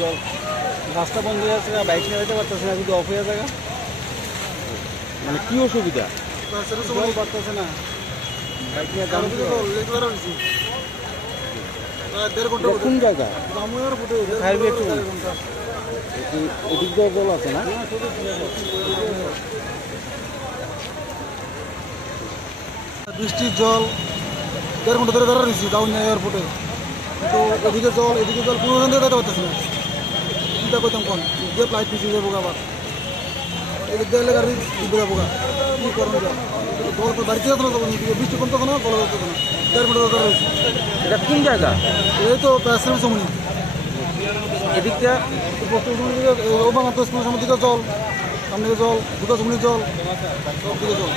জল, রাস্তা বন্ধ হয়ে আছে, বাইক নিয়ে যেতে পারতেছে না, শুধু অফ হয়ে জায়গা। মানে কি অসুবিধা? জল পারতেছে না, বাইক নিয়ে দাম কোন জায়গা? ফায়ার ব্রিগেড এদিক দিয়ে জল আছে না? বৃষ্টির জল 1.5 ঘন্টা ধরে দাঁড়া রয়েছি দাউন এয়ারপোর্টে, কিন্তু এদিকে জল কোনো ওখান থেকে যেতে পারতেছি না। চিন্তা করতাম কোন গিয়ে ফ্লাইট পিছিয়ে যাবো, আবার এদিক দিয়ে গাড়ি ডুবে যাবো, কী করুন জল তো বাড়িতে যেত না, তখন বৃষ্টি কমতো না, জল যেত না, 1.5 ঘন্টা ধরে রয়েছি। এটা কোন জায়গা? এই তো প্যাসের সমনি এদিক দিয়ে ওবামা তো সামনের দিকে জল, সামনে জল, দুটো সমনি জল, সব দিকে জল।